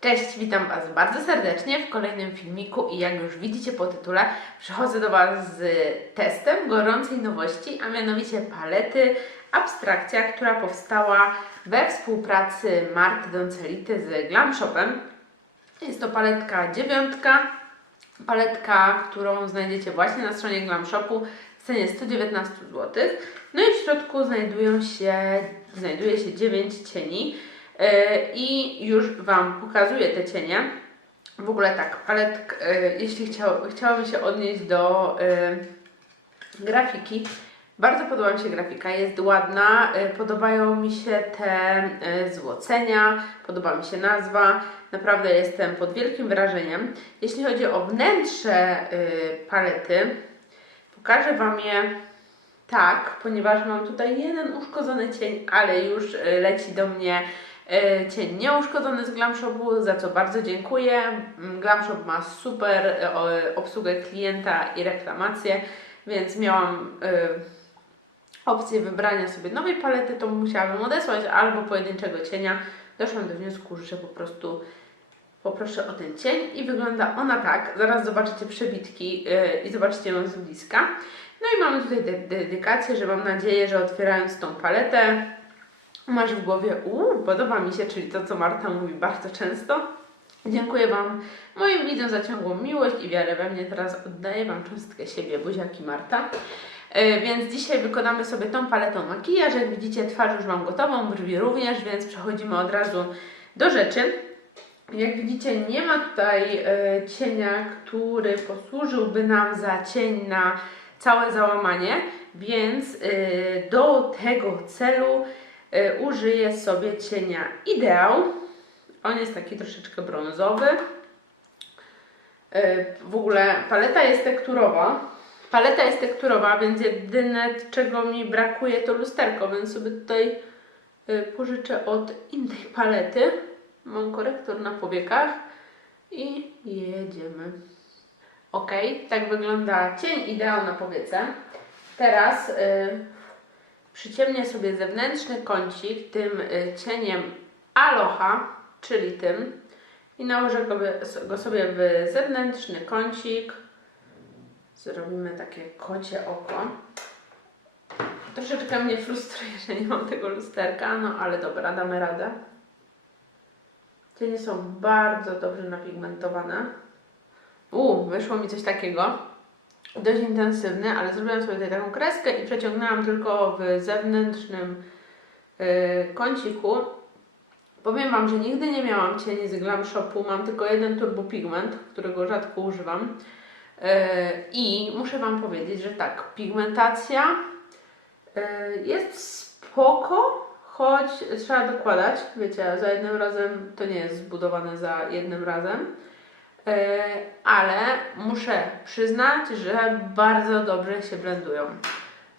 Cześć, witam Was bardzo serdecznie w kolejnym filmiku i jak już widzicie po tytule, przychodzę do Was z testem gorącej nowości, a mianowicie palety Abstrakcja, która powstała we współpracy Marty Doncelity z Glam Shopem. Jest to paletka dziewiątka, paletka, którą znajdziecie właśnie na stronie Glam Shopu w cenie 119 zł. No i w środku znajdują się, znajduje się 9 cieni. Yy, I już Wam pokazuję te cienie. W ogóle tak, paletk, yy, jeśli chciał, chciałabym się odnieść do yy, grafiki, bardzo podoba mi się grafika, jest ładna, podobają mi się te złocenia, podoba mi się nazwa, naprawdę jestem pod wielkim wrażeniem. Jeśli chodzi o wnętrze palety, pokażę Wam je tak, ponieważ mam tutaj jeden uszkodzony cień, ale już leci do mnie cień nieuszkodzony z Glam Shopu, za co bardzo dziękuję. Mm, Glam Shop ma super o- obsługę klienta i reklamację, więc miałam yy, opcję wybrania sobie nowej palety, to musiałabym odesłać albo pojedynczego cienia. Doszłam do wniosku, że po prostu poproszę o ten cień i wygląda ona tak. Zaraz zobaczycie przebitki i zobaczycie ją z bliska. No i mamy tutaj de- dedykację, że mam nadzieję, że otwierając tą paletę masz w głowie uuu, podoba mi się, czyli to, co Marta mówi bardzo często. Dziękuję Wam, moim widzom, za ciągłą miłość i wiarę we mnie. Teraz oddaję Wam cząstkę siebie, buziaki Marta. E, Więc dzisiaj wykonamy sobie tą paletą makijaż. Jak widzicie, twarz już mam gotową, brwi również, więc przechodzimy od razu do rzeczy. Jak widzicie, nie ma tutaj e, cienia, który posłużyłby nam za cień na całe załamanie, więc e, do tego celu użyję sobie cienia Ideał. On jest taki troszeczkę brązowy. E, w ogóle paleta jest tekturowa. Paleta jest tekturowa, więc jedyne czego mi brakuje to lusterko, więc sobie tutaj e, pożyczę od innej palety. Mam korektor na powiekach i jedziemy. Ok, tak wygląda cień ideał na powiece. Teraz y, przyciemnię sobie zewnętrzny kącik tym y, cieniem Aloha, czyli tym i nałożę go, sobie w zewnętrzny kącik. Zrobimy takie kocie oko. Troszeczkę mnie frustruje, że nie mam tego lusterka, no ale dobra, damy radę. Cienie są bardzo dobrze napigmentowane. U, wyszło mi coś takiego. Dość intensywny, ale zrobiłam sobie tutaj taką kreskę i przeciągnęłam tylko w zewnętrznym yy, kąciku. Powiem Wam, że nigdy nie miałam cieni z Glam Shopu, mam tylko jeden turbo pigment, którego rzadko używam. Yy, I muszę Wam powiedzieć, że tak, pigmentacja yy, jest spoko, choć trzeba dokładać. Wiecie, za jednym razem to nie jest zbudowane za jednym razem. E, ale muszę przyznać, że bardzo dobrze się blendują.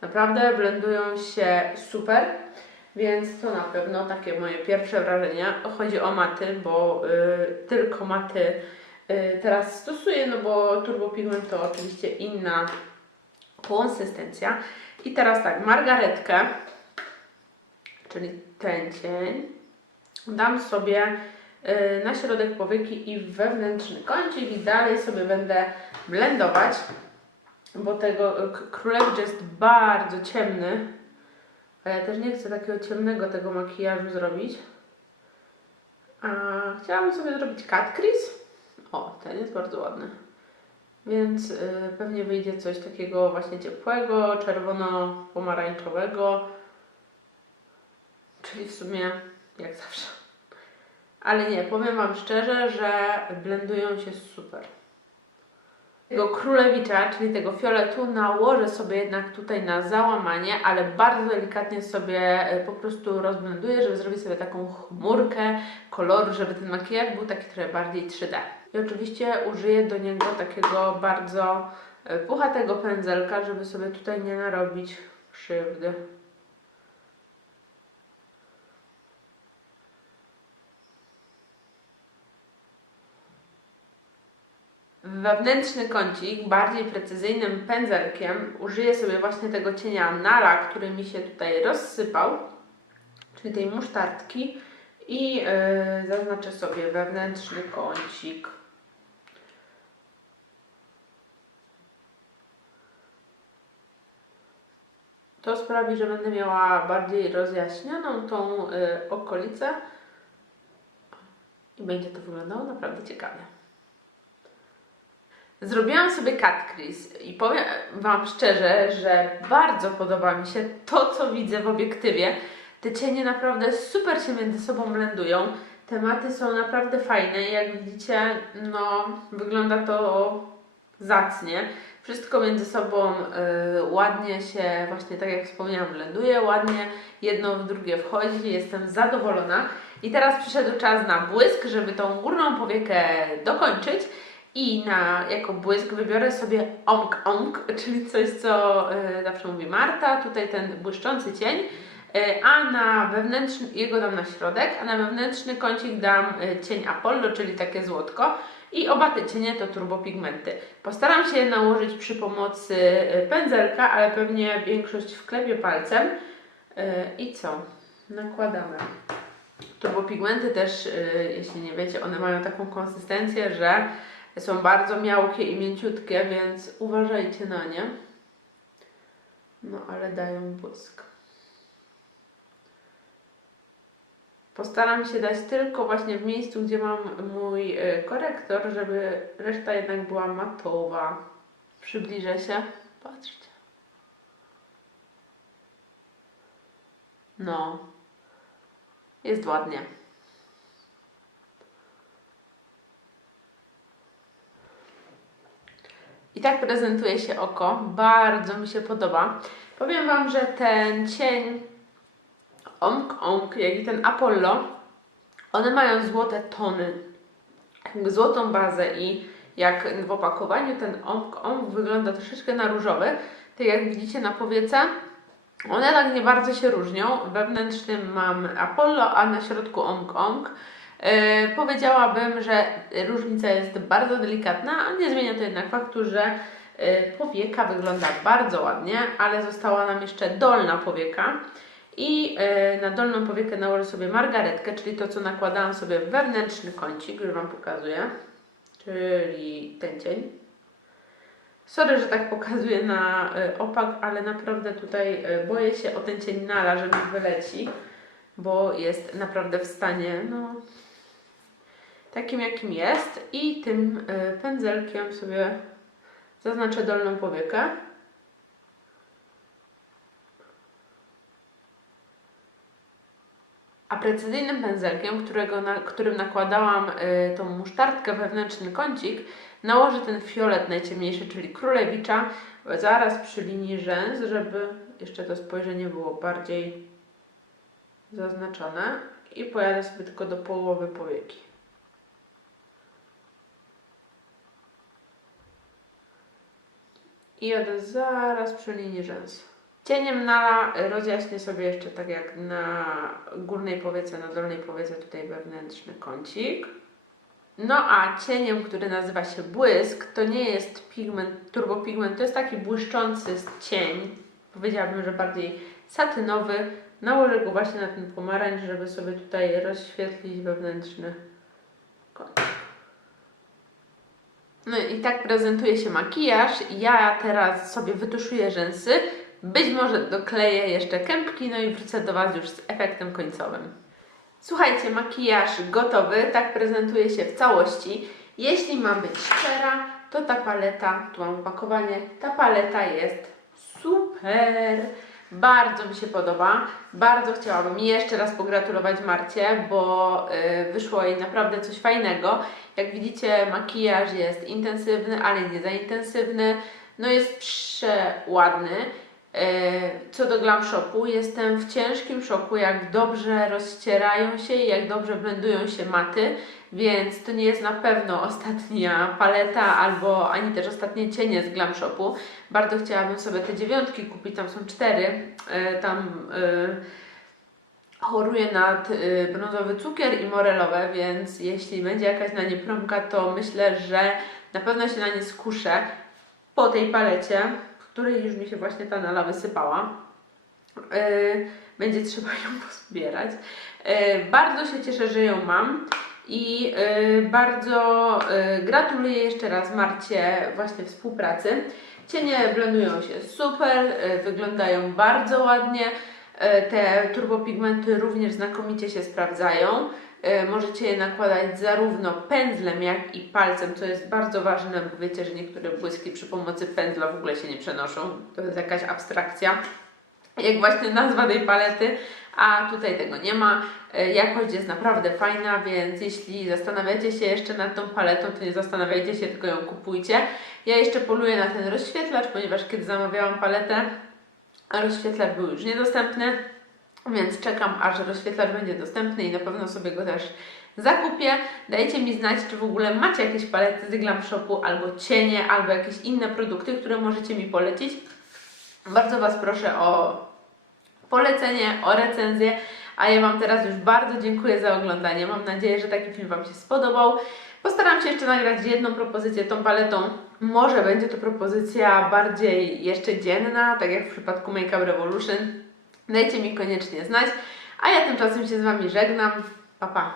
Naprawdę blendują się super, więc to na pewno takie moje pierwsze wrażenia. Chodzi o maty, bo y, tylko maty y, teraz stosuję, no bo Turbo Pigment to oczywiście inna konsystencja. I teraz tak, margaretkę, czyli ten cień, dam sobie na środek powieki i wewnętrzny kącik i dalej sobie będę blendować, bo tego y, królewicz jest bardzo ciemny, a ja też nie chcę takiego ciemnego tego makijażu zrobić. A chciałabym sobie zrobić cut crease. O, ten jest bardzo ładny. Więc y, pewnie wyjdzie coś takiego właśnie ciepłego, czerwono-pomarańczowego. Czyli w sumie jak zawsze. Ale nie, powiem Wam szczerze, że blendują się super. Tego królewicza, czyli tego fioletu, nałożę sobie jednak tutaj na załamanie, ale bardzo delikatnie sobie e, po prostu rozblenduję, żeby zrobić sobie taką chmurkę koloru, żeby ten makijaż był taki trochę bardziej 3D. I oczywiście użyję do niego takiego bardzo e, puchatego pędzelka, żeby sobie tutaj nie narobić krzywdy. Wewnętrzny kącik bardziej precyzyjnym pędzelkiem użyję sobie właśnie tego cienia Nala, który mi się tutaj rozsypał, czyli tej musztardki I yy, zaznaczę sobie wewnętrzny kącik. To sprawi, że będę miała bardziej rozjaśnioną tą y, okolicę i będzie to wyglądało naprawdę ciekawie. Zrobiłam sobie cut crease i powiem Wam szczerze, że bardzo podoba mi się to, co widzę w obiektywie. Te cienie naprawdę super się między sobą blendują. Tematy są naprawdę fajne i jak widzicie, no wygląda to zacnie. Wszystko między sobą y, ładnie się, właśnie tak jak wspomniałam, blenduje, ładnie jedno w drugie wchodzi. Jestem zadowolona. I teraz przyszedł czas na błysk, żeby tą górną powiekę dokończyć. I na, jako błysk wybiorę sobie Onk Onk, czyli coś, co y, zawsze mówi Marta. Tutaj ten błyszczący cień. Y, a na wewnętrzny, jego dam na środek, a na wewnętrzny kącik dam y, cień Apollo, czyli takie złotko. I oba te cienie to turbopigmenty. Postaram się je nałożyć przy pomocy pędzelka, ale pewnie większość wklepię palcem. I co? Nakładamy. Turbopigmenty też, jeśli nie wiecie, one mają taką konsystencję, że są bardzo miałkie i mięciutkie, więc uważajcie na nie. No ale dają błysk. Postaram się dać tylko właśnie w miejscu, gdzie mam mój y, korektor, żeby reszta jednak była matowa. Przybliżę się. Patrzcie. No. Jest ładnie. I tak prezentuje się oko. Bardzo mi się podoba. Powiem Wam, że ten cień Onk Onk, jak i ten Apollo, one mają złote tony, jakby złotą bazę i jak w opakowaniu ten Onk Onk wygląda troszeczkę na różowy, tak jak widzicie na powiece, one tak nie bardzo się różnią. Wewnętrznym mam Apollo, a na środku Onk Onk. Yy, powiedziałabym, że różnica jest bardzo delikatna, a nie zmienia to jednak faktu, że yy, powieka wygląda bardzo ładnie, ale została nam jeszcze dolna powieka. I yy, na dolną powiekę nałożę sobie margaretkę, czyli to, co nakładałam sobie w wewnętrzny kącik, już Wam pokazuję, czyli ten cień. Sorry, że tak pokazuję na opak, ale naprawdę tutaj boję się o ten cień nala, że mi wyleci, bo jest naprawdę w stanie, no, takim jakim jest. I tym y, pędzelkiem sobie zaznaczę dolną powiekę. A precyzyjnym pędzelkiem, którego na, którym nakładałam y, tą musztardkę wewnętrzny kącik, nałożę ten fiolet najciemniejszy, czyli królewicza, zaraz przy linii rzęs, żeby jeszcze to spojrzenie było bardziej zaznaczone i pojadę sobie tylko do połowy powieki. I jadę zaraz przy linii rzęs. Cieniem nala rozjaśnię sobie jeszcze tak jak na górnej powiece, na dolnej powiece tutaj wewnętrzny kącik. No a cieniem, który nazywa się błysk, to nie jest pigment, turbopigment, to jest taki błyszczący cień. Powiedziałabym, że bardziej satynowy. Nałożę go właśnie na ten pomarańcz, żeby sobie tutaj rozświetlić wewnętrzny kącik. No i tak prezentuje się makijaż. Ja teraz sobie wytuszuję rzęsy. Być może dokleję jeszcze kępki, no i wrócę do Was już z efektem końcowym. Słuchajcie, makijaż gotowy, tak prezentuje się w całości. Jeśli mam być szczera, to ta paleta, tu mam opakowanie, ta paleta jest super. Bardzo mi się podoba. Bardzo chciałabym jeszcze raz pogratulować Marcie, bo y, wyszło jej naprawdę coś fajnego. Jak widzicie, makijaż jest intensywny, ale nie za intensywny. No jest przeładny. Y, Co do Glam Shopu, jestem w ciężkim szoku, jak dobrze rozcierają się i jak dobrze blendują się maty, więc to nie jest na pewno ostatnia paleta albo ani też ostatnie cienie z Glam Shopu. Bardzo chciałabym sobie te dziewiątki kupić, tam są cztery, y, tam y, choruję nad brązowy cukier i morelowe, więc jeśli będzie jakaś na nie promka, to myślę, że na pewno się na nie skuszę po tej palecie, której już mi się właśnie ta nala wysypała. Yy, będzie trzeba ją pozbierać. E, Bardzo się cieszę, że ją mam i e, bardzo e, gratuluję jeszcze raz Marcie właśnie współpracy. Cienie blendują się super, e, wyglądają bardzo ładnie. E, Te turbopigmenty również znakomicie się sprawdzają. E, Możecie je nakładać zarówno pędzlem, jak i palcem, co jest bardzo ważne, bo wiecie, że niektóre błyski przy pomocy pędzla w ogóle się nie przenoszą. To jest jakaś abstrakcja jak właśnie nazwa tej palety, a tutaj tego nie ma. E, Jakość jest naprawdę fajna, więc jeśli zastanawiacie się jeszcze nad tą paletą, to nie zastanawiajcie się, tylko ją kupujcie. Ja jeszcze poluję na ten rozświetlacz, ponieważ kiedy zamawiałam paletę, a rozświetlacz był już niedostępny, więc czekam, aż rozświetlacz będzie dostępny i na pewno sobie go też zakupię. Dajcie mi znać, czy w ogóle macie jakieś palety z Glam Shopu, albo cienie, albo jakieś inne produkty, które możecie mi polecić. Bardzo Was proszę o polecenie, o recenzję, a ja Wam teraz już bardzo dziękuję za oglądanie. Mam nadzieję, że taki film Wam się spodobał. Postaram się jeszcze nagrać jedną propozycję tą paletą. Może będzie to propozycja bardziej jeszcze dzienna, tak jak w przypadku Make Up Revolution. Dajcie mi koniecznie znać. A ja tymczasem się z Wami żegnam. Pa, pa.